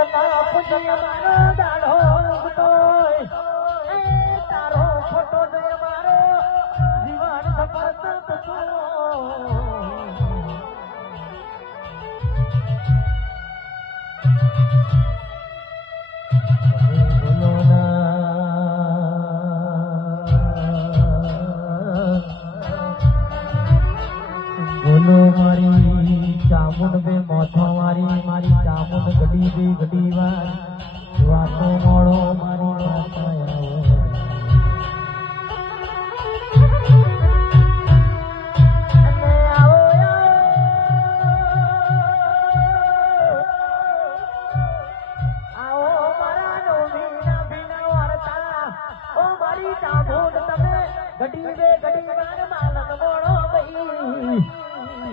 તના પૂજી મારો દાડો ઉગતોય એ તારો ફોટો દે મારો જીવન સફળ થતો બોલો મારી ચામુંડ બે મોથવારી મારી ચામુંડ ઘડી દે ઘડી વાર વાતો મોળો મારી માતા આવો મારા નોમીના ભીના વાર્તા ઓ મારી ચામુંડ તમે ઘડી બે ઘડી વાર માલન મોળો ગઈ